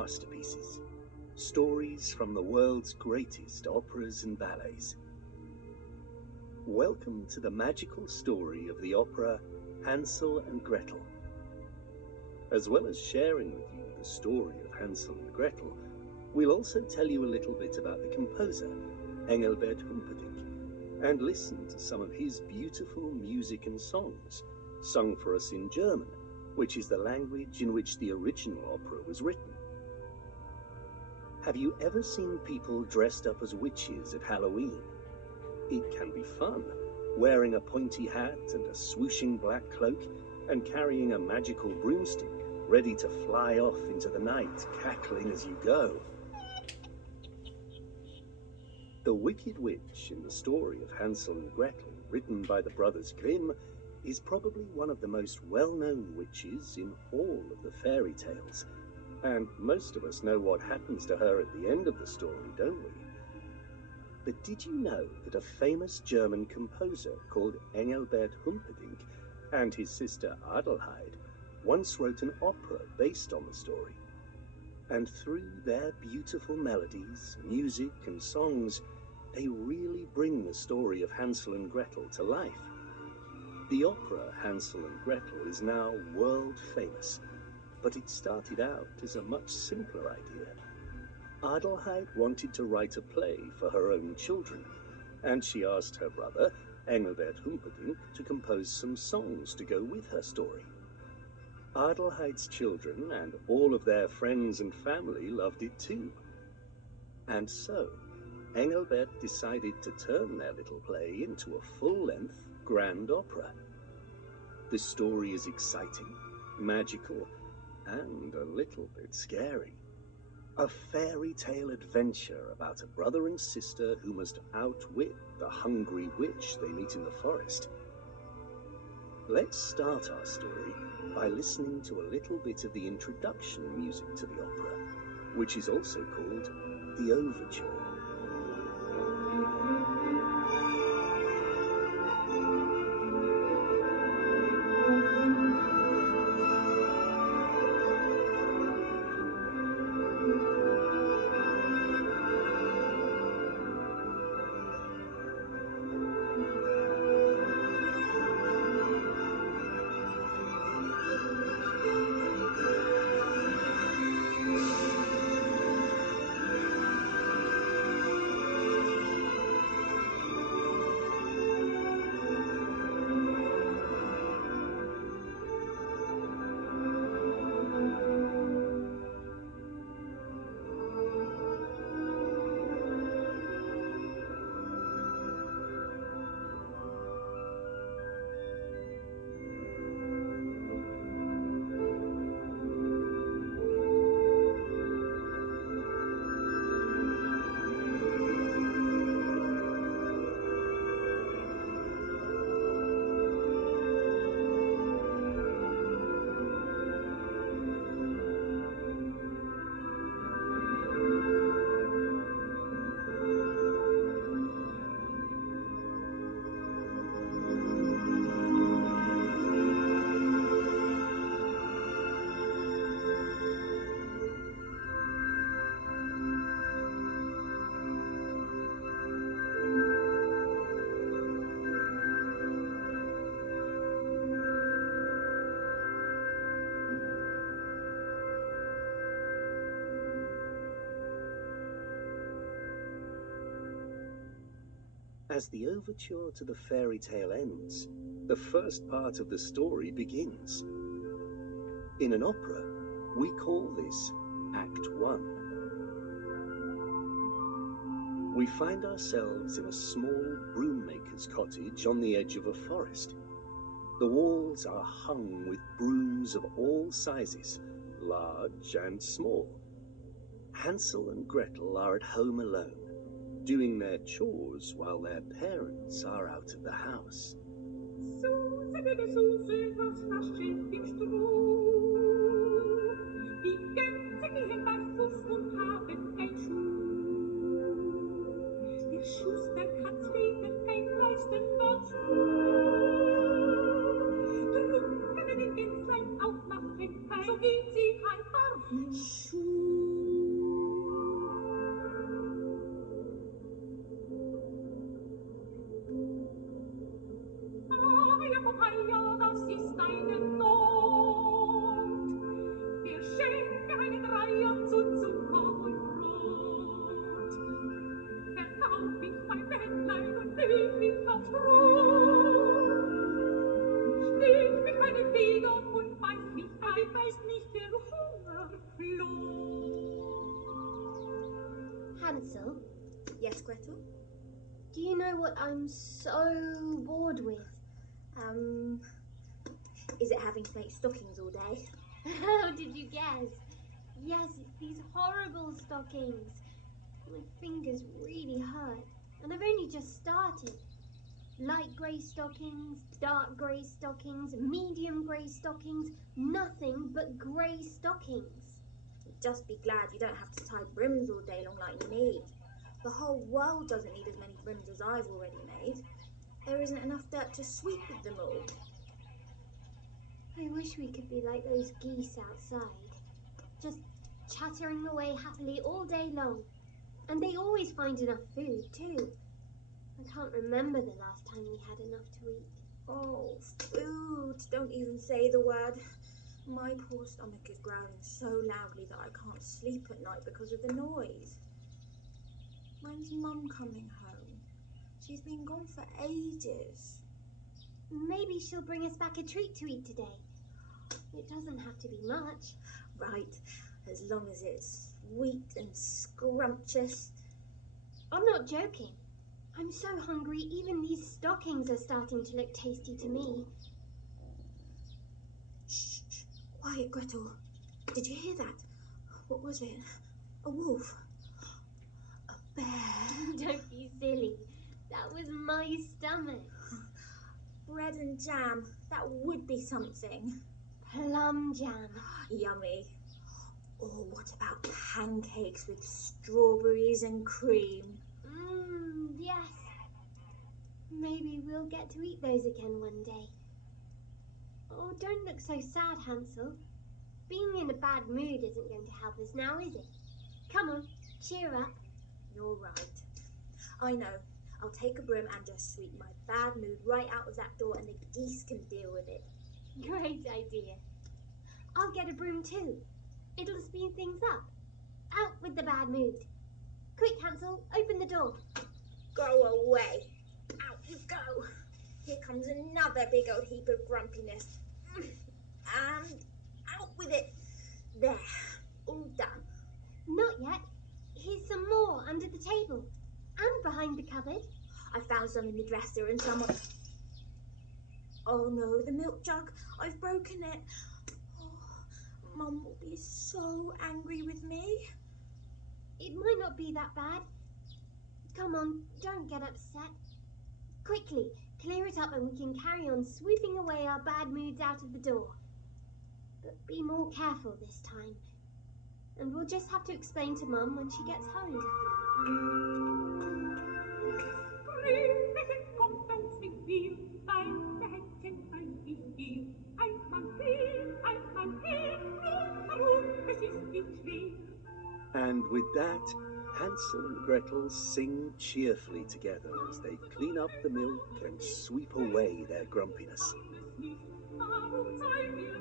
masterpieces, stories from the world's greatest operas and ballets. Welcome to the magical story of the opera Hansel and Gretel. As well as sharing with you the story of Hansel and Gretel, we'll also tell you a little bit about the composer, Engelbert Humperdinck, and listen to some of his beautiful music and songs, sung for us in German, which is the language in which the original opera was written. Have you ever seen people dressed up as witches at Halloween? It can be fun, wearing a pointy hat and a swooshing black cloak, and carrying a magical broomstick, ready to fly off into the night, cackling as you go. The Wicked Witch in the story of Hansel and Gretel, written by the brothers Grimm, is probably one of the most well-known witches in all of the fairy tales. And most of us know what happens to her at the end of the story, don't we? But did you know that a famous German composer called Engelbert Humperdinck and his sister Adelheid once wrote an opera based on the story? And through their beautiful melodies, music, and songs, they really bring the story of Hansel and Gretel to life. The opera Hansel and Gretel is now world famous, but it started out as a much simpler idea. Adelheid wanted to write a play for her own children, and she asked her brother, Engelbert Humperdinck, to compose some songs to go with her story. Adelheid's children and all of their friends and family loved it too. And so, Engelbert decided to turn their little play into a full-length grand opera. The story is exciting, magical, and a little bit scary. A fairy tale adventure about a brother and sister who must outwit the hungry witch they meet in the forest. Let's start our story by listening to a little bit of the introduction music to the opera, which is also called the Overture. As the overture to the fairy tale ends, the first part of the story begins. In an opera, we call this Act 1. We find ourselves in a small broom-maker's cottage on the edge of a forest. The walls are hung with brooms of all sizes, large and small. Hansel and Gretel are at home alone, doing their chores while their parents are out of the house. Suse, liebe Suse, was versteht im Stroh? Die Gänse gehen barfuß und haben kein Schuh. Der Schuster kann's weder kein Leisten dazu. Drum können die Gänslein auch machen, so gehen sie heim barfuß. Schuh. wieder und beißt mich ein, beißt mich der Hungerfloh. Hansel, Yes, Gretel? do you know what I'm so bored with? Is it having to make stockings all day? How did you guess? Yes, it's these horrible stockings. My fingers really hurt, and I've only just started. Light grey stockings, dark grey stockings, medium grey stockings, nothing but grey stockings. Just be glad you don't have to tie brims all day long like me. The whole world doesn't need as many brims as I've already made. There isn't enough dirt to sweep with them all. I wish we could be like those geese outside, just chattering away happily all day long. And they always find enough food, too. I can't remember the last time we had enough to eat. Oh, food! Don't even say the word. My poor stomach is growling so loudly that I can't sleep at night because of the noise. When's Mum coming home? She's been gone for ages. Maybe she'll bring us back a treat to eat today. It doesn't have to be much. Right, as long as it's sweet and scrumptious. I'm not joking. I'm so hungry, even these stockings are starting to look tasty to me. Shh, shh. Quiet, Gretel. Did you hear that? What was it? A wolf? A bear? Don't be silly. That was my stomach. Bread and jam. That would be something. Plum jam. Yummy. Or what about pancakes with strawberries and cream? Yes. Maybe we'll get to eat those again one day. Oh, don't look so sad, Hansel. Being in a bad mood isn't going to help us now, is it? Come on, cheer up. You're right. I know. I'll take a broom and just sweep my bad mood right out of that door and the geese can deal with it. Great idea. I'll get a broom too. It'll speed things up. Out with the bad mood. Quick, Hansel, open the door. Go away. Out you go. Here comes another big old heap of grumpiness. And out with it. There. All done. Not yet. Here's some more under the table. And behind the cupboard. I found some in the dresser and some... Oh no, the milk jug. I've broken it. Oh, Mum will be so angry with me. It might not be that bad. Come on, don't get upset. Quickly, clear it up and we can carry on sweeping away our bad moods out of the door. But be more careful this time. And we'll just have to explain to Mum when she gets home. Fröhliches kommt uns mit mir, beide Händchen ein ich dir. Einmal her, rundherum, es ist nicht schwer. And with that, Hansel and Gretel sing cheerfully together as they clean up the milk and sweep away their grumpiness. Warum seid ihr